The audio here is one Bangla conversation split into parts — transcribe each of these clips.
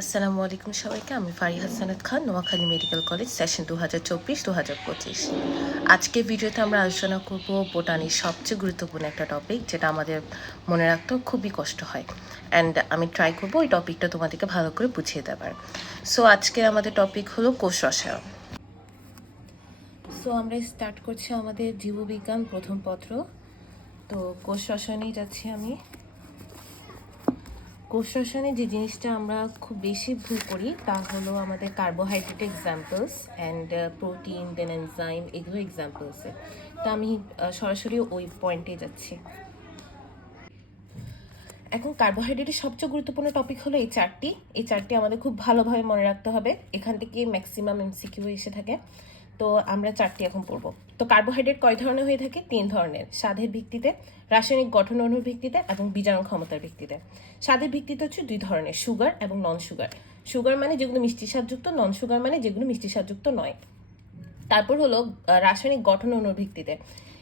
আসসালামু আলাইকুম সবাইকে। আমি ফারিহা সানাত খান, নোয়াখালী মেডিকেল কলেজ, সেশন 2024-2025। আজকে ভিডিওতে আমরা আলোচনা করব বোটানির সবচেয়ে গুরুত্বপূর্ণ একটা টপিক, যেটা আমাদের মনে রাখতেও খুবই কষ্ট হয়। অ্যান্ড আমি ট্রাই করবো এই টপিকটা তোমাদেরকে ভালো করে বুঝিয়ে দেবার। সো আজকে আমাদের টপিক হলো কোষ রসায়ন। সো আমরা স্টার্ট করছি আমাদের জীববিজ্ঞান প্রথম পত্র। তো কোষ রসায়নেই যাচ্ছি আমি। কোষ রসায়নে যে জিনিসটা আমরা খুব বেশি ভুল করি তা হলো আমাদের carbohydrate examples and protein then enzyme, এগুলো এক্সাম্পলসে। তো আমি সরাসরি ওই পয়েন্টে যাচ্ছি। এখন কার্বোহাইড্রেটের সবচেয়ে গুরুত্বপূর্ণ টপিক হলো এই চারটি আমাদের খুব ভালোভাবে মনে রাখতে হবে। এখান থেকে ম্যাক্সিমাম এমসিকিউ এসে থাকে। তো আমরা চারটি এখন পড়ব। তো কার্বোহাইড্রেট কয় ধরনের হয়ে থাকে? 3 ধরনের: স্বাদের ভিত্তিতে, রাসায়নিক গঠন অণুর ভিত্তিতে এবং বীজাণু ক্ষমতার ভিত্তিতে। স্বাদের ভিত্তিতে হচ্ছে 2 ধরনের, সুগার এবং নন সুগার। সুগার মানে যেগুলো মিষ্টি স্বাদযুক্ত, নন সুগার মানে যেগুলো মিষ্টি স্বাদযুক্ত নয়। তারপর হলো রাসায়নিক গঠন অণুর ভিত্তিতে।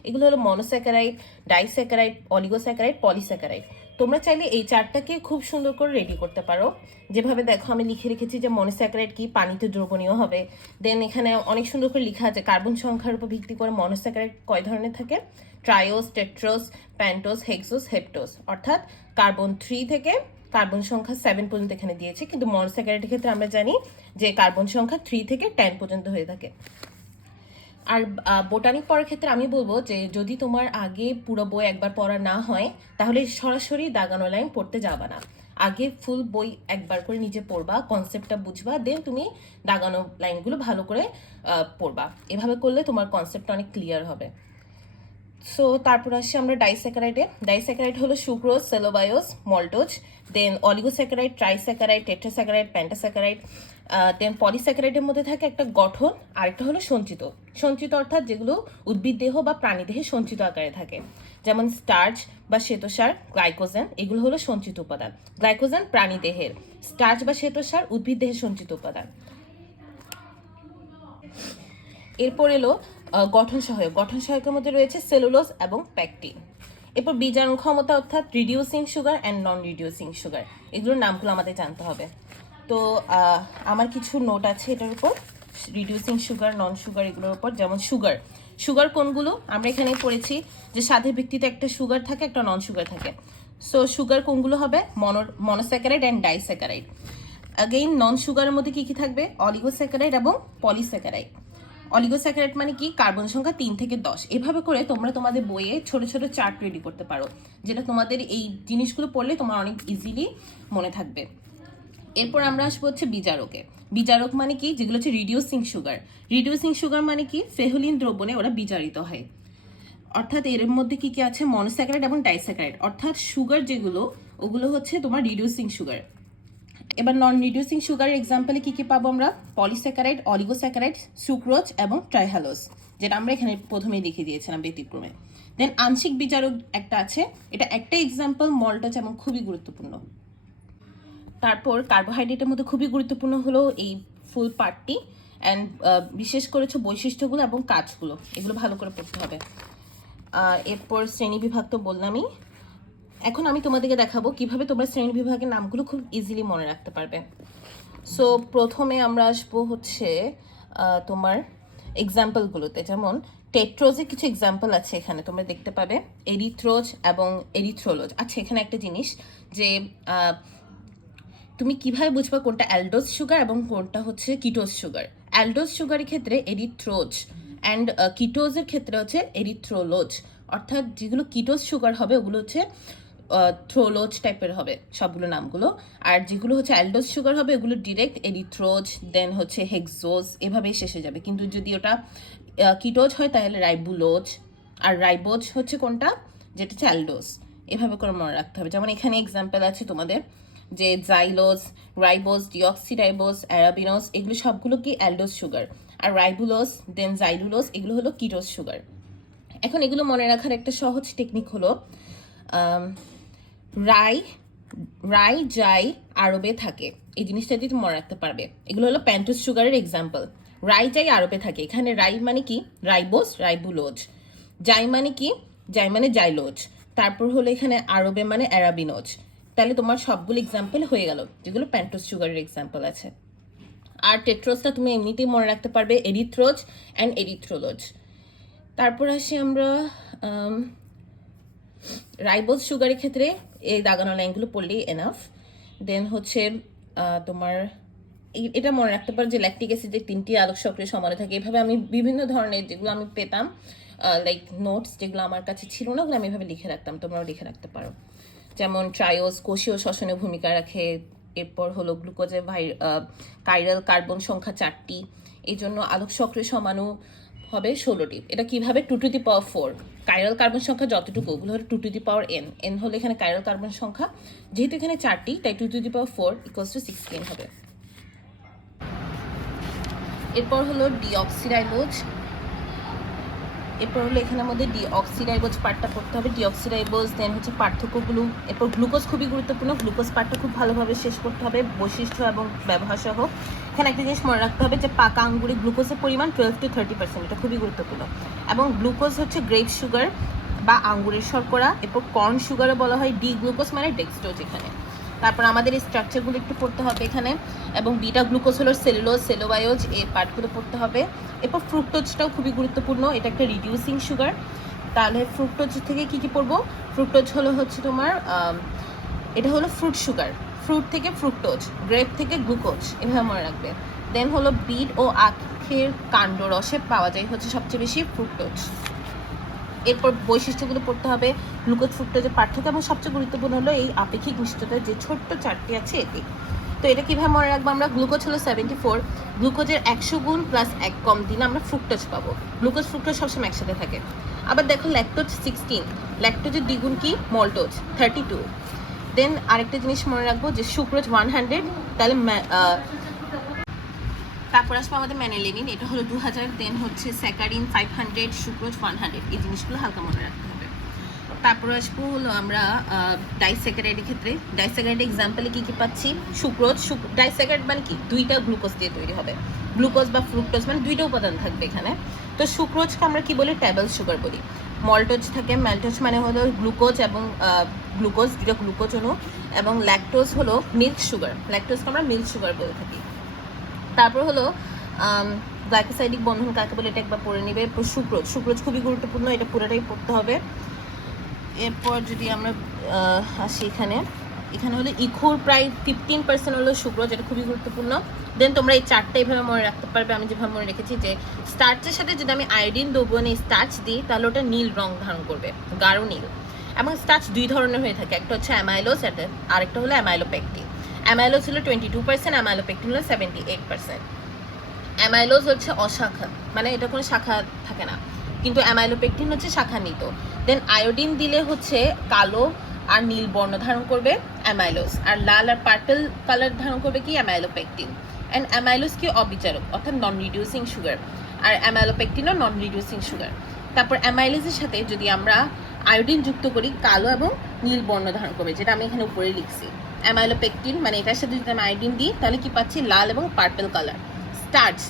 এগুলো হলো মনোস্যাকারাইড, ডাইস্যাকারাইড, অলিগোস্যাকারাইড, পলিস্যাকারাইড। তোমরা চাইলে এই চারটাকে খুব সুন্দর করে রেডি করতে পারো। যেভাবে দেখো আমি লিখে রেখেছি যে মনোস্যাকারাইড কি, পানিতে দ্রবণীয় হবে। দেন এখানে অনেক সুন্দর করে লেখা আছে কার্বন সংখ্যার উপর ভিত্তি করে মনোস্যাকারাইড কয় ধরনের থাকে: ট্রায়োস, টেট্রোস, প্যান্টোস, হেক্সোস, হেপ্টোস। অর্থাৎ কার্বন 3 থেকে কার্বন সংখ্যা 7 পর্যন্ত এখানে দিয়েছে, কিন্তু মনোস্যাকারাইডের ক্ষেত্রে আমরা জানি যে কার্বন সংখ্যা 3 থেকে 10 পর্যন্ত হয়ে থাকে। আর বোটানিক পড়ার ক্ষেত্রে আমি বলবো যে যদি তোমার আগে পুরো বই একবার পড়া না হয় তাহলে সরাসরি দাগানো লাইন পড়তে যাবা না। আগে ফুল বই একবার করে নিজে পড়বা, কনসেপ্টটা বুঝবা, দেন তুমি দাগানো লাইনগুলো ভালো করে পড়বা। এভাবে করলে তোমার কনসেপ্টটা অনেক ক্লিয়ার হবে। সো তারপর আসছি আমরা ডাইস্যাকারাইডে। ডাইস্যাকারাইড হলো সুক্রোজ, সেলোবায়োজ, মল্টোজ। দেন অলিগোস্যাকারাইড, ট্রাইস্যাকারাইড, টেট্রাস্যাকারাইড, পেন্টাস্যাকারাইড। দেন পলিস্যাকারাইডের মধ্যে থাকে একটা গঠন, আরেকটা হলো সঞ্চিত। সঞ্চিত অর্থাৎ যেগুলো উদ্ভিদ দেহ বা প্রাণী দেহে সঞ্চিত আকারে থাকে, যেমন স্টার্চ বা শ্বেতসার, গ্লাইকোজেন, এগুলো হলো সঞ্চিত উপাদান। গ্লাইকোজেন প্রাণী দেহের, স্টার্চ বা শ্বেতসার উদ্ভিদ দেহের সঞ্চিত উপাদান। এরপর এলো গঠন সহায়ক। গঠন সহায়কের মধ্যে রয়েছে সেলুলোজ এবং প্যাকটিন। এরপর বীজাণু ক্ষমতা অর্থাৎ reducing sugar and non reducing sugar, এগুলোর নামগুলো আমাদের জানতে হবে। তো আমার কিছু নোট আছে এটার উপর, রিডিউসিং সুগার, নন সুগার, এগুলোর উপর। যেমন সুগার, সুগার কোনগুলো আমরা এখানে পড়েছি যে স্বাদের ভিত্তিতে একটা সুগার থাকে, একটা নন সুগার থাকে। সো সুগার কোনগুলো হবে? Monosaccharide and disaccharide. অ্যাগেইন নন সুগারের মধ্যে কি কি থাকবে? অলিগোস্যাকারাইড এবং পলিস্যাকারাইড। অলিগোস্যাকারাইড মানে কি? কার্বন সংখ্যা 3 থেকে 10। এভাবে করে তোমরা তোমাদের বইয়ে ছোট ছোট চার্ট রেডি করতে পারো, যেটা তোমাদের এই জিনিসগুলো পড়লে তোমার অনেক ইজিলি মনে থাকবে। এরপর আমরা আসবো হচ্ছে বিজারকে। বিজারক মানে কি? যেগুলো হচ্ছে রিডিউসিং সুগার। রিডিউসিং সুগার মানে কি? ফেহুলিন দ্রবণে ওরা বিজারিত হয়। অর্থাৎ এর মধ্যে কি কি আছে? মনোস্যাকারাইড এবং ডাইস্যাকারাইড। অর্থাৎ সুগার যেগুলো, ওগুলো হচ্ছে তোমার রিডিউসিং সুগার। এবার নন রিডিউসিং সুগারের এক্সাম্পলে কি কি পাবো আমরা? পলিস্যাকারাইড, অলিগোস্যাকারাইড, সুক্রোজ এবং ট্রাইহালোজ, যেটা আমরা এখানে প্রথমেই দেখিয়ে দিয়েছিলাম ব্যতিক্রমে। দেন আংশিক বিজারক একটা আছে, এটা একটা এক্সাম্পল মল্টোজ এবং খুবই গুরুত্বপূর্ণ। তারপর কার্বোহাইড্রেটের মধ্যে খুবই গুরুত্বপূর্ণ হলো এই ফুল পার্টটি, অ্যান্ড বিশেষ করে হচ্ছে বৈশিষ্ট্যগুলো এবং কাজগুলো, এগুলো ভালো করে পড়তে হবে। এরপর শ্রেণী বিভাগ তো বললামই। এখন আমি তোমাদেরকে দেখাবো কিভাবে তোমরা শ্রেণী বিভাগের নামগুলো খুব ইজিলি মনে রাখতে পারবে। সো প্রথমে আমরা আসবো হচ্ছে তোমার এক্সাম্পলগুলোতে। যেমন টেট্রোজের কিছু এক্সাম্পল আছে এখানে তোমরা দেখতে পাবে, এরিথ্রোজ এবং এরিথ্রোলোজ। আচ্ছা, এখানে একটা জিনিস যে তুমি কিভাবে বুঝবা কোনটা অ্যালডোজ সুগার এবং কোনটা হচ্ছে কিটোজ সুগার? অ্যালডোজ সুগারের ক্ষেত্রে এরিথ্রোজ, অ্যান্ড কিটোজের ক্ষেত্রে হচ্ছে এরিথ্রোলোজ। অর্থাৎ যেগুলো কিটোজ সুগার হবে ওগুলো হচ্ছে থ্রোলোজ টাইপের হবে সবগুলো নামগুলো, আর যেগুলো হচ্ছে অ্যালডোজ সুগার হবে ওগুলো ডিরেক্ট এরিথ্রোজ, দেন হচ্ছে হেক্সোজ, এভাবেই শেষে যাবে। কিন্তু যদি ওটা কিটোজ হয় তাহলে রাইবুলোজ, আর রাইবোজ হচ্ছে কোনটা? যেটা হচ্ছে অ্যালডোজ। এভাবে করে মনে রাখতে হবে। যেমন এখানে এক্সাম্পল আছে তোমাদের যে জাইলোজ, রাইবোজ, ডিঅক্সিরাইবোজ, অ্যারাবিনোজ, এগুলো সবগুলো কি? Aldose sugar. আর রাইবুলোজ, দেন জাইলুলোজ, এগুলো হলো কিটোজ সুগার। এখন এগুলো মনে রাখার একটা সহজ টেকনিক হলো রাই রাই যাই আরবে থাকে, এই জিনিসটা যদি মনে রাখতে পারবে। এগুলো হলো প্যান্টোজ সুগারের এক্সাম্পল। রাই যাই আরবে থাকে, এখানে রাই মানে কি? Ribose, ribulose. যাই মানে কি? যাই মানে জাইলোজ। তারপর হলো এখানে আরবে মানে অ্যারাবিনোজ। তাহলে তোমার সবগুলো এক্সাম্পল হয়ে গেল যেগুলো প্যান্টোজ সুগারের এক্সাম্পল আছে। আর টেট্রোজটা তুমি এমনিতেই মনে রাখতে পারবে, এরিথ্রোজ অ্যান্ড এরিথ্রোলোজ। তারপর আসি আমরা রাইবোজ সুগারের ক্ষেত্রে এই দাগানো লাইনগুলো পড়লেই এনাফ। দেন হচ্ছে তোমার এটা মনে রাখতে পারো যে ল্যাকটিক অ্যাসিডের 3টি আলোক সক্রিয় সমানে থাকে। এভাবে আমি বিভিন্ন ধরনের যেগুলো আমি পেতাম লাইক নোটস, যেগুলো আমার কাছে ছিল না, ওগুলো আমি এভাবে লিখে রাখতাম, তোমরাও লিখে রাখতে পারো। যেমন ট্রায়োজ কোষীয় শ্বসনে ভূমিকা রাখে। এরপর হলো গ্লুকোজের কাইরাল কার্বন সংখ্যা 4টি, এই জন্য আলোক সক্রিয় সমাণু হবে 16টি। এটা কিভাবে? 2^4। কাইরাল কার্বন সংখ্যা যতটুকু, ওগুলো হলো 2^n। n হলো এখানে কাইরাল কার্বন সংখ্যা, যেহেতু এখানে 4টি তাই 2^4 = 16 হবে। এরপর হলো ডিঅক্সিরাইবোজ। এরপর হলো এখানের মধ্যে ডিঅক্সিরাইবোজ পার্টটা পড়তে হবে, ডিঅক্সিরাইবোজ। দেন হচ্ছে পার্থক্যগুলো। এরপর গ্লুকোজ খুবই গুরুত্বপূর্ণ, গ্লুকোজ পার্টটা খুব ভালোভাবে শেষ করতে হবে, বৈশিষ্ট্য এবং ব্যবহার সহ। এখানে একটা জিনিস মনে রাখতে হবে যে পাকা আঙ্গুরে গ্লুকোজের পরিমাণ 12 to 30%, এটা খুবই গুরুত্বপূর্ণ। এবং গ্লুকোজ হচ্ছে গ্রেপ সুগার বা আঙ্গুরের শর্করা। এরপর কর্ন সুগারও বলা হয়, ডি গ্লুকোজ মানে ডেক্সট্রোজ এখানে। তারপর আমাদের এই স্ট্রাকচারগুলো একটু পড়তে হবে এখানে। এবং বিটা গ্লুকোজ হলো সেলুলোজ, সেলোবায়োজ, এই পার্টগুলো পড়তে হবে। এরপর ফ্রুক্টোজটাও খুবই গুরুত্বপূর্ণ, এটা একটা রিডিউসিং সুগার। তাহলে ফ্রুক্টোজ থেকে কি কি পড়বো? ফ্রুক্টোজ হচ্ছে তোমার এটা হলো ফ্রুট সুগার, ফ্রুট থেকে ফ্রুক্টোজ, গ্রেপ থেকে গ্লুকোজ, এভাবে মনে রাখবে। দেন হলো বিট ও আখের কাণ্ড রসে পাওয়া যায় হচ্ছে সবচেয়ে বেশি ফ্রুক্টোজ। এরপর বৈশিষ্ট্যগুলো পড়তে হবে, গ্লুকোজ ফ্রুক্টোজের পার্থক্য, এবং সবচেয়ে গুরুত্বপূর্ণ হলো এই আপেক্ষিক মিষ্টতার যে ছোট্ট 4টি আছে এটি। তো এটা কীভাবে মনে রাখবো আমরা? গ্লুকোজ হলো 74, গ্লুকোজের 100 গুণ প্লাস 1 কম দিলে আমরা ফ্রুক্টোজ পাবো। গ্লুকোজ ফ্রুক্টোজ সবসময় একসাথে থাকে। আবার দেখো ল্যাকটোজ 16, ল্যাকটোজের দ্বিগুণ কি? মল্টোজ 32। দেন আরেকটা জিনিস মনে রাখবো যে সুক্রোজ 100, তাহলে তারপর আসবে আমাদের ম্যানিলেনিন, এটা হলো 2000। দেন হচ্ছে স্যাকারিন 500, সুক্রোজ 100, এই জিনিসগুলো হালকা মনে রাখতে হবে। তারপর আসবো হলো আমরা ডাইস্যাকারাইডের ক্ষেত্রে। ডাইস্যাকারাইড এক্সাম্পলে কি কি পাচ্ছি? সুক্রোজ, ডাইস্যাকারাইড মানে কি? 2টা গ্লুকোজ দিয়ে তৈরি হবে, গ্লুকোজ বা ফ্রুক্টোজ মানে 2টা উপাদান থাকবে এখানে। তো সুক্রোজকে আমরা কি বলি? টেবল সুগার বলি। মল্টোজ থাকে, ম্যালটোজ মানে হলো গ্লুকোজ এবং গ্লুকোজ, 2টা গ্লুকোজ অণু। এবং ল্যাকটোজ হলো মিল্ক সুগার, ল্যাকটোজকে আমরা মিল্ক সুগার বলে থাকি। তারপর হলো গ্লাইকোসাইডিক বন্ধন কাকে বলে, এটা একবার পড়ে নেবে। এরপর সুক্রোজ, সুক্রোজ খুবই গুরুত্বপূর্ণ, এটা পুরোটাই পড়তে হবে। এরপর যদি আমরা আসি এখানে হলো ইখুর প্রায় 15% হলো সুক্রোজ, এটা খুবই গুরুত্বপূর্ণ। দেন তোমরা এই 4টা এইভাবে মনে রাখতে পারবে। আমি যেভাবে মনে রেখেছি যে স্টার্চের সাথে যদি আমি আয়োডিন দ্রবণে স্টার্চ দিই তাহলে ওটা নীল রং ধারণ করবে, গাঢ় নীল। এবং স্টার্চ 2 ধরনের হয়ে থাকে, একটা হচ্ছে অ্যামাইলোজ, আরেকটা হলো অ্যামাইলোপেকটিন। অ্যামাইলোজ হলো 22%, অ্যামাইলোপেকটিন হলো 78%। অ্যামাইলোজ হচ্ছে অশাখা, মানে এটা কোনো শাখা থাকে না, কিন্তু অ্যামাইলোপেকটিন হচ্ছে শাখান্বিত। দেন আয়োডিন দিলে হচ্ছে কালো আর নীল বর্ণ ধারণ করবে অ্যামাইলোজ, আর লাল আর পার্পল কালার ধারণ করবে কি? অ্যামাইলোপেকটিন। অ্যান্ড অ্যামাইলোজ কি? অবিচারক, অর্থাৎ নন রিডিউসিং সুগার, আর অ্যামাইলোপেকটিনও নন রিডিউসিং সুগার। তারপর অ্যামাইলোজের সাথে যদি আমরা আয়োডিন যুক্ত করি কালো এবং নীল বর্ণ ধারণ করবে, যেটা আমি এখানে উপরে লিখছি। অ্যামাইলোপেকটিন মানে এটার সাথে যদি আমি আয়োডিন দিই তাহলে কি পাচ্ছি? লাল এবং পার্পল কালার।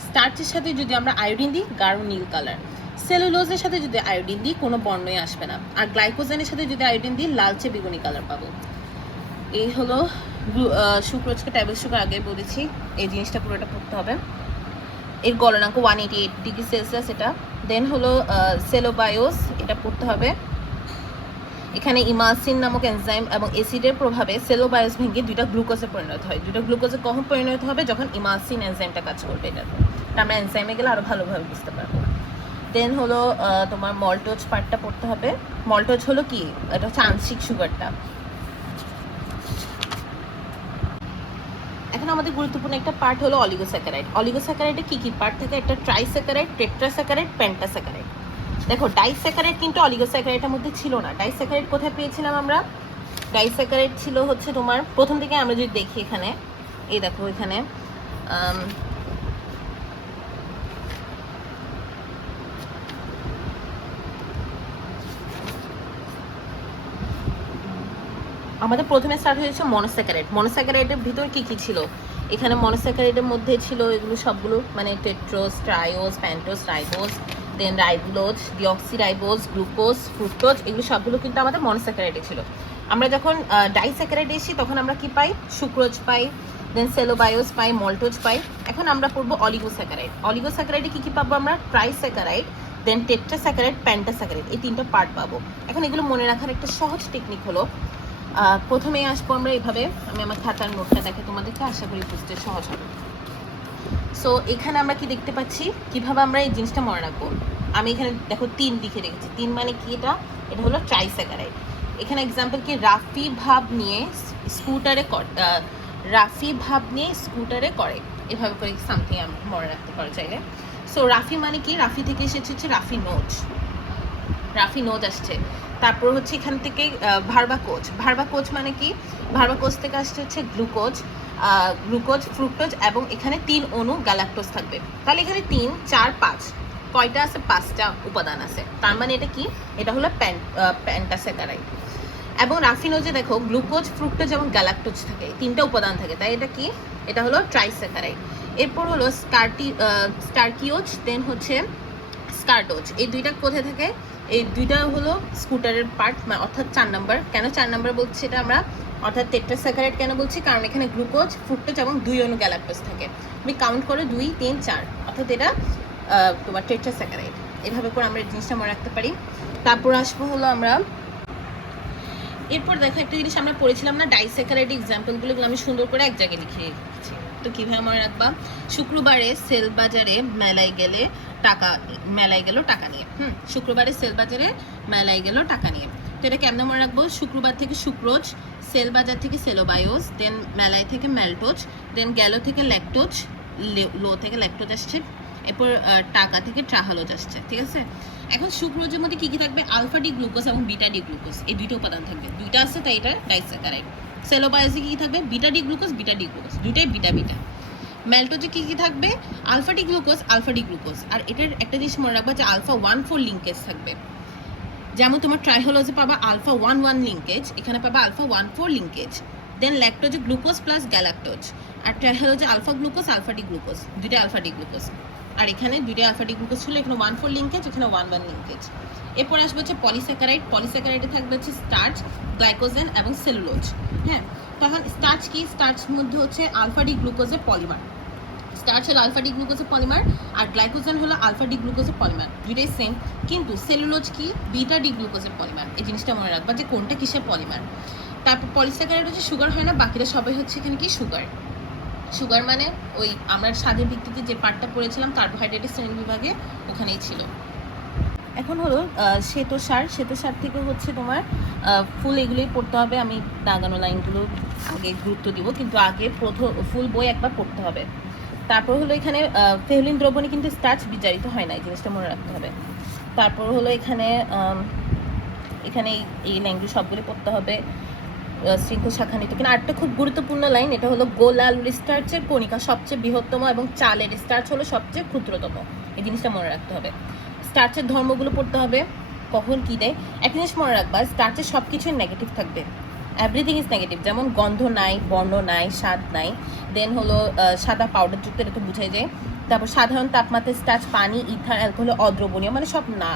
স্টার্চের সাথে যদি আমরা আয়োডিন দিই গাঢ় নীল কালার। সেলুলোজের সাথে যদি আয়োডিন দিই কোনো বর্ণই আসবে না। আর গ্লাইকোজেনের সাথে যদি আয়োডিন দিই লালচে বেগুনি কালার পাবো। এই হলো সুক্রোজকে টেবল সুগার আগে বলেছি, এই জিনিসটা পুরোটা পড়তে হবে। এর গলনাঙ্ক 188 ডিগ্রি সেলসিয়াস এটা। দেন হলো সেলোবায়োজ, এটা পড়তে হবে। এখানে ইমালসিন নামক এনজাইম এবং অ্যাসিডের প্রভাবে সেলোবায়োজ ভেঙে 2টা গ্লুকোজে পরিণত হয়। 2টা গ্লুকোজে কখন পরিণত হবে? যখন ইমালসিন এনজাইমটা কাজ করবে। এটা আমরা এনজাইমে গেলে আরও ভালোভাবে বুঝতে পারবো। দেন হলো তোমার মল্টোজ পার্টটা পড়তে হবে। মল্টোজ হলো কি? এটা হচ্ছে আংশিক সুগারটা। এখন আমাদের গুরুত্বপূর্ণ একটা পার্ট হলো অলিগোস্যাকারাইড। অলিগোস্যাকারাইডে কি কি পার্ট থাকে? একটা ট্রাইস্যাকারাইড, টেট্রাস্যাকারাইড, পেন্টাস্যাকারাইড। দেখো ডাইস্যাকারাইড কিন্তু অলিগোস্যাকারাইডের মধ্যে ছিল না। ডাইস্যাকারাইড কোথায় পেয়েছিলাম আমরা? ডাইস্যাকারাইড ছিল হচ্ছে তোমার প্রথম দিকে আমরা যদি দেখি এখানে, এই দেখো এখানে আমাদের প্রথমে স্টার্ট হয়েছে মনোস্যাকারাইড। মনোস্যাকারাইডের ভিতরে কি কি ছিল? এখানে মনোস্যাকারাইডের মধ্যে ছিল এগুলো সবগুলো, মানে টেট্রোজ, ট্রায়োজ, প্যান্টোজ, রাইবোজ, দেন রাইবোজ, ডিঅক্সিরাইবোজ, গ্লুকোজ, ফ্রুক্টোজ, এগুলো সবগুলো কিন্তু আমাদের মনোস্যাকারাইডে ছিল। আমরা যখন ডাইস্যাকারাইডে এসি তখন আমরা কি পাই? সুক্রোজ পাই, দেন সেলোবায়োজ পাই, মল্টোজ পাই। এখন আমরা পড়বো অলিগোস্যাকারাইড। অলিগোস্যাকারাইডে কি কি পাবো আমরা? ট্রাইস্যাকারাইড, দেন টেট্রাস্যাকারাইড, পেন্টাস্যাকারাইড, এই 3টা পার্ট পাবো। এখন এগুলো মনে রাখার একটা সহজ টেকনিক হলো, প্রথমেই আসবো আমরা এইভাবে, আমি আমার খাতার নোটটা দেখে তোমাদেরকে, আশা করি বুঝতে সহজ হবে। সো এখানে আমরা কি দেখতে পাচ্ছি, কিভাবে আমরা এই জিনিসটা মনে রাখবো। আমি এখানে দেখো 3 লিখে রেখেছি। 3 মানে কি? এটা হলো ট্রাইস্যাকারাইড। এখানে এক্সাম্পল কি? রাফি ভাব নিয়ে স্কুটারে করে, এভাবে করে সামথিং আমরা মনে রাখতে পারা চাইলে। সো রাফি মানে কি? রাফি থেকে এসেছে হচ্ছে রাফি নোজ আসছে। তারপর হচ্ছে এখান থেকে ভার্বাকোজ মানে কি? ভার্বাকোজ থেকে আসছে হচ্ছে গ্লুকোজ, ফ্রুক্টোজ, এবং এখানে 3 অণু গ্যালাক্টোজ থাকবে। তাহলে এখানে 3, 4, 5 কয়টা আছে? 5টা উপাদান আছে। তার মানে এটা কি? এটা হলো পেন্টাস্যাকারাইড। এবং রাফিনোজে দেখো গ্লুকোজ, ফ্রুক্টোজ এবং গ্যালাক্টোজ থাকে, 3টা উপাদান থাকে, তাই এটা কি? এটা হলো ট্রাইস্যাকারাইড। এরপর হলো স্টার্কিওজ, দেন হচ্ছে স্কার্টোজ। এই 2টা কোথায় থাকে? এই 2টা হলো স্কুটারের পার্ট, অর্থাৎ 4 নাম্বার। কেন 4 নাম্বার বলছি এটা আমরা? অর্থাৎ টেট্রাস্যাকারাইড কেন বলছি? কারণ এখানে গ্লুকোজ, ফ্রুক্টোজ এবং 2 অণু গ্যালাক্টোজ থাকে। তুমি কাউন্ট করো 2, 3, 4, অর্থাৎ এটা তোমার টেট্রাস্যাকারাইড। এভাবে করে আমরা এই জিনিসটা মনে রাখতে পারি। তারপর আসবো হলো আমরা, এরপর দেখো একটা জিনিস আমরা পড়েছিলাম না, ডাইস্যাকারাইড এক্সাম্পলগুলো আমি সুন্দর করে এক জায়গায় লিখে রেখেছি। তো কীভাবে মনে রাখবা? শুক্রবারে সেল বাজারে মেলায় গেল টাকা নিয়ে। শুক্রবারে সেল বাজারে মেলায় গেল টাকা নিয়ে। তো এটা কেমন মনে রাখবো? শুক্রবার থেকে সুক্রোজ, সেল বাজার থেকে সেলোবায়োজ, দেন মেলায় থেকে মেল্টোজ, দেন গেল থেকে ল্যাকটোজ, লো থেকে ল্যাকটোজ আসছে, এরপর টাকা থেকে ট্রাহালোজ আসছে। ঠিক আছে? এখন সুক্রোজের মধ্যে কি কি থাকবে? আলফা ডি গ্লুকোজ এবং বিটা ডি গ্লুকোজ, এই 2টা উপাদান থাকবে। 2টা আছে তাই এটা ডাইস্যাকারাইড। সেলোবায়োজে কি থাকবে? বিটা ডি গ্লুকোজ, 2টাই বিটা। মেল্টোজে কি থাকবে? Alpha D glucose. আর এটার একটা জিনিস মনে রাখবে যে আলফা 1,4 লিঙ্কেজ থাকবে। যেমন তোমার ট্রাইহোলোজে পাবা আলফা 1,1 লিঙ্কেজ, এখানে পাবা আলফা 1,4 লিঙ্কেজ। দেন ল্যাকটোজে গ্লুকোজ প্লাস গ্যালাক্টোজ, আর ট্রাইহোলোজে alpha glucose, alpha D glucose, 2টা আলফা ডি গ্লুকোজ। আর এখানে 2টা আলফা ডি গ্লুকোজ ছিল, এখানে 1,4 লিঙ্কেজ, এখানে 1,1 লিঙ্কেজ। এরপর আসবে হচ্ছে পলিস্যাকারাইডে থাকবে হচ্ছে স্টার্চ, গ্লাইকোজেন এবং সেলুলোজ। হ্যাঁ, তখন স্টার্চ কি? স্টার্চের মধ্যে হচ্ছে আলফা ডি গ্লুকোজের পলিমার। স্টার্চ হলো আলফা ডি গ্লুকোজের পলিমার, আর গ্লাইকোজেন হলো আলফা ডি গ্লুকোজের পলিমার, 2টাই সেম। কিন্তু সেলুলোজ কি? বিটা ডি গ্লুকোজের পলিমার। এই জিনিসটা মনে রাখবা যে কোনটা কিসের পলিমার। তারপর পলিস্যাকারাইড হচ্ছে সুগার হয় না, বাকিরা সবাই হচ্ছে এখানে কি? সুগার মানে ওই আমরা স্বাদের ভিত্তিতে যে পার্টটা পড়েছিলাম কার্বোহাইড্রেটের শ্রেণী বিভাগে, ওখানেই ছিল। এখন হলো শ্বেতসার থেকে হচ্ছে তোমার ফুল, এগুলোই পড়তে হবে। আমি দাগানো লাইনগুলো আগে গুরুত্ব দিব, কিন্তু আগে ফুল বই একবার পড়তে হবে। তারপর হলো এখানে ফেহুলিন দ্রবণে কিন্তু স্টার্চ বিজারিত হয় না, এই জিনিসটা মনে রাখতে হবে। তারপর হলো এখানে এই লাইনগুলো সবগুলো পড়তে হবে। শৃঙ্খল শাখান্বিত কিনা আরেকটা খুব গুরুত্বপূর্ণ লাইন, এটা হলো গোল আলুর স্টার্চের কণিকা সবচেয়ে বৃহত্তম এবং চালের স্টার্চ হলো সবচেয়ে ক্ষুদ্রতম। এই জিনিসটা মনে রাখতে হবে। স্টার্চের ধর্মগুলো পড়তে হবে, কখন কী দেয়। একটা জিনিস মনে রাখবা, স্টার্চের সব কিছুই নেগেটিভ থাকবে, এভরিথিং ইজ নেগেটিভ। যেমন গন্ধ নাই, বর্ণ নাই, স্বাদ নাই। দেন হলো সাদা পাউডার যুক্ত, এটা তো বুঝাই যায়। তারপর সাধারণ তাপমাত্রায় স্টার্চ, পানি, ইথার, অ্যালকোহল অদ্রবণীয়, মানে সব না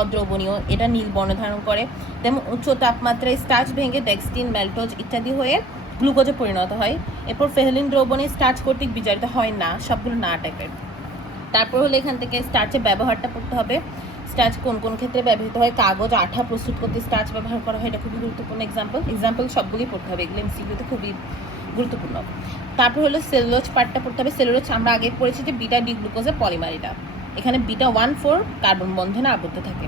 অদ্রবণীয়, এটা নীল বর্ণ ধারণ করে। তেমন উচ্চ তাপমাত্রায় স্টার্চ ভেঙে ডেক্সটিন, ম্যাল্টোজ ইত্যাদি হয়ে গ্লুকোজে পরিণত হয়। এরপর ফেহুলিন দ্রবণে স্টার্চ কর্তৃক বিজারিত হয় না, সবগুলো না টাইপের। তারপর হলো এখান থেকে স্টার্চের ব্যবহারটা পড়তে হবে। স্টার্চ কোন কোন ক্ষেত্রে ব্যবহৃত হয়? কাগজ, আঠা প্রস্তুত করতে স্টার্চ ব্যবহার করা হয়, এটা খুবই গুরুত্বপূর্ণ। এক্সাম্পল সবগুলোই পড়তে হবে, এগুলো এমসিকিউতে খুবই গুরুত্বপূর্ণ। তারপর হলো সেলুলোজ পার্টটা পড়তে হবে। সেলুলোজ আমরা আগে পড়েছি যে বিটা ডি গ্লুকোজের পলিমার, এটা এখানে বিটা 1,4 কার্বন বন্ধনে আবদ্ধ থাকে।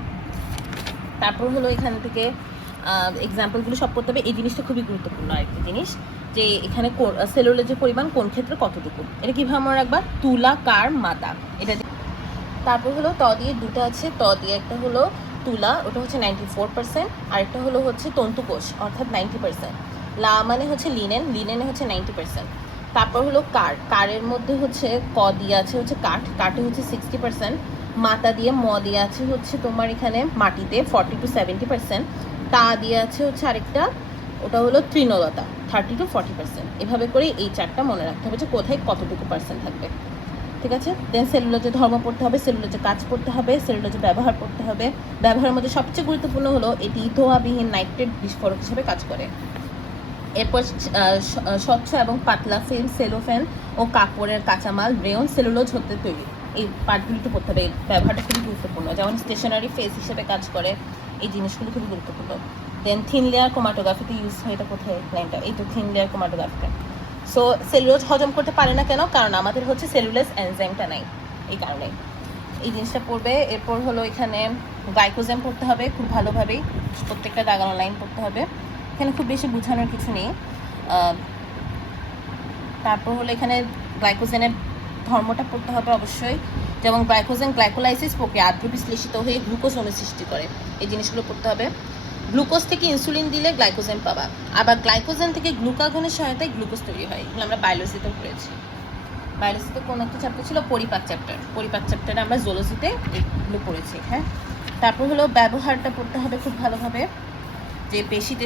তারপর হলো এখান থেকে এক্সাম্পলগুলো সব পড়তে হবে। এই জিনিসটা খুবই গুরুত্বপূর্ণ আরেকটা জিনিস, যে এখানে সেলুলোজের পরিমাণ কোন ক্ষেত্রে কতটুকু, এটা কীভাবে মনে রাখবা? তুলা, কার, মাদা, এটা। তারপর হলো ত দিয়ে 2টা আছে, ত দিয়ে একটা হলো তুলা, ওটা হচ্ছে 94%, আরেকটা হচ্ছে তন্তুকোষ অর্থাৎ 90%। লা মানে হচ্ছে লিনেনে হচ্ছে 90%। তারপর হলো কারের মধ্যে হচ্ছে ক দিয়ে আছে হচ্ছে কাঠে হচ্ছে 60%। মাতা দিয়ে ম দিয়ে আছে হচ্ছে তোমার এখানে মাটিতে 40 to 70%। তা দিয়ে আছে হচ্ছে আরেকটা, ওটা হলো তৃণলতা 30 to 40%। এভাবে করে এই 4টা মনে রাখতে হবে যে কোথায় কতটুকু পার্সেন্ট থাকবে। ঠিক আছে। দেন সেলুলোজে ধর্ম পড়তে হবে, সেলুলোজে কাজ পড়তে হবে, সেলুলোজে ব্যবহার পড়তে হবে। ব্যবহারের মধ্যে সবচেয়ে গুরুত্বপূর্ণ হলো এটি ধোঁয়াবিহীন নাইট্রেট বিস্ফোরক হিসেবে কাজ করে। এরপর স্বচ্ছ এবং পাতলা ফিল্ম, সেলোফেন ও কাপড়ের কাঁচামাল, রেয়ন, সেলুলোজ হতে তৈরি। এই পার্টগুলো একটু পড়তে হবে, এই ব্যবহারটা খুবই গুরুত্বপূর্ণ। যেমন স্টেশনারি ফেস হিসেবে কাজ করে, এই জিনিসগুলো খুবই গুরুত্বপূর্ণ। দেন থিন লেয়ার ক্রোমাটোগ্রাফিতে ইউজ হয়, এটা কোথায় লাইনটা, এই তো থিন লেয়ার ক্রোমাটোগ্রাফিতে। সো সেলুলোজ হজম করতে পারে না কেন? কারণ আমাদের হচ্ছে সেলুলোজ এনজাইমটা নাই, এই কারণে এই জিনিসটা পড়বে। এরপর হলো এখানে গ্লাইকোজেন পড়তে হবে খুব ভালোভাবেই, প্রত্যেকটা দাগানো লাইন পড়তে হবে, এখানে খুব বেশি বোঝানোর কিছু নেই। তারপর হলো এখানে গ্লাইকোজেনের ধর্মটা পড়তে হবে অবশ্যই, যেমন গ্লাইকোজেন গ্লাইকোলাইসিস প্রক্রিয়া আদ্র বিশ্লেষিত হয়ে গ্লুকোজ অণু সৃষ্টি করে, এই জিনিসগুলো পড়তে হবে। গ্লুকোজ থেকে ইনসুলিন দিলে গ্লাইকোজেন পাবা, আবার গ্লাইকোজেন থেকে গ্লুকাগনের সহায়তায় গ্লুকোজ তৈরি হয়, এগুলো আমরা বায়োলজিতেও পড়েছি। বায়োলজিতে কোন একটা চ্যাপ্টার ছিল, পরিপাক চ্যাপ্টার, পরিপাক চ্যাপ্টারে আমরা জুলজিতে এগুলো পড়েছি। হ্যাঁ, তারপর হলো ব্যবহারটা পড়তে হবে খুব ভালোভাবে, যে পেশিতে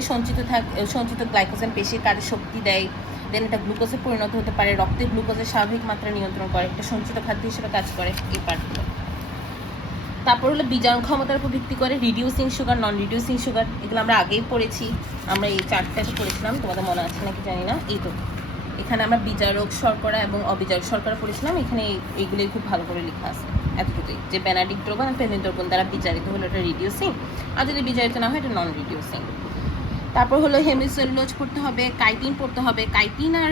সঞ্চিত গ্লাইকোজেন পেশির কাজে শক্তি দেয়, দেন এটা গ্লুকোজে পরিণত হতে পারে, রক্তে গ্লুকোজের স্বাভাবিক মাত্রা নিয়ন্ত্রণ করে, এটা সঞ্চিত খাদ্য হিসেবে কাজ করে, এই পার্টগুলো। তারপর হলো বীজাণু ক্ষমতার উপর ভিত্তি করে রিডিউসিং সুগার, নন রিডিউসিং সুগার, এগুলো আমরা আগেই পড়েছি, আমরা এই চারটাতে পড়েছিলাম, তোমাদের মনে আছে নাকি জানি না। এই তো এখানে আমরা বিজারক শর্করা এবং অবিজারক শর্করা পড়েছিলাম, এখানে এইগুলোই খুব ভালো করে লেখা আছে এতটুকুই, যে বেনাডিক দ্রবণ আর পেনিক দ্রবণ দ্বারা বিচারিত হলো এটা রিডিউসিং, আর যদি বিচারিত না হয় এটা নন রিডিউসিং। তারপর হলো হেমিসেলুলোজ পড়তে হবে, কাইটিন পড়তে হবে। কাইটিন আর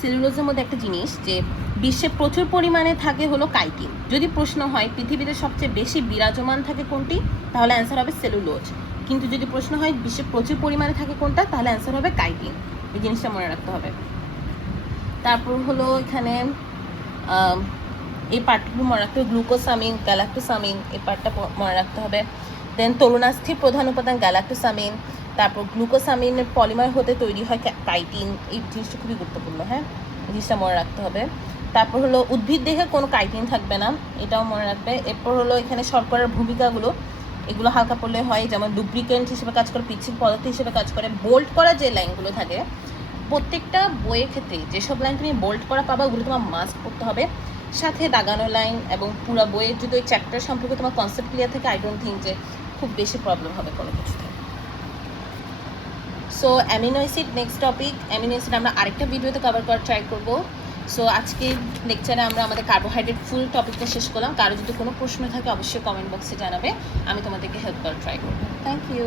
সেলুলোজের মধ্যে একটা জিনিস, যে বিশ্বে প্রচুর পরিমাণে থাকে হলো কাইটিন। যদি প্রশ্ন হয় পৃথিবীতে সবচেয়ে বেশি বিরাজমান থাকে কোনটি, তাহলে অ্যান্সার হবে সেলুলোজ। কিন্তু যদি প্রশ্ন হয় বিশ্বে প্রচুর পরিমাণে থাকে কোনটা, তাহলে অ্যান্সার হবে কাইটিন, এই জিনিসটা মনে রাখতে হবে। তারপর হলো এখানে এই পার্টগুলো মনে রাখতে হবে, গ্লুকোসামিন, গ্যালাক্টোসামিন, এই পার্টটা মনে রাখতে হবে। দেন তরুণাস্থির প্রধান উপাদান গ্যালাক্টোসামিন, তারপর গ্লুকোসামিনের পলিমার হতে তৈরি হয় কাইটিন, এই জিনিসটা খুবই গুরুত্বপূর্ণ। হ্যাঁ, এই জিনিসটা মনে রাখতে হবে। তারপর হলো উদ্ভিদ দেহে কোনো কাইটিন থাকবে না, এটাও মনে রাখবে। এরপর হলো এখানে শর্করার ভূমিকাগুলো, এগুলো হালকা পড়লে হয়, যেমন লুব্রিকেন্ট হিসেবে কাজ করে, পিচ্ছিল পদার্থ হিসেবে কাজ করে। বোল্ট করা যে লাইনগুলো থাকে প্রত্যেকটা বইয়ের ক্ষেত্রে যেসব লাইন তুমি বোল্ট করা পাবা ওগুলো তোমার মাস্ক করতে হবে, সাথে দাগানো লাইন, এবং পুরো বইয়ের যদি ওই চ্যাপ্টার সম্পর্কে তোমার কনসেপ্ট ক্লিয়ার থাকে, আই ডোন্ট থিঙ্ক যে খুব বেশি প্রবলেম হবে কোনো কিছুতে। So amino acid next topic, amino acid আমরা আরেকটা ভিডিওতে কভার করার ট্রাই করবো। সো আজকের লেকচারে আমরা আমাদের কার্বোহাইড্রেট ফুল টপিকটা শেষ করলাম। কারো যদি কোনো প্রশ্ন থাকে অবশ্যই কমেন্ট বক্সে জানাবে, আমি তোমাদেরকে হেল্প করার ট্রাই করবো। Thank you.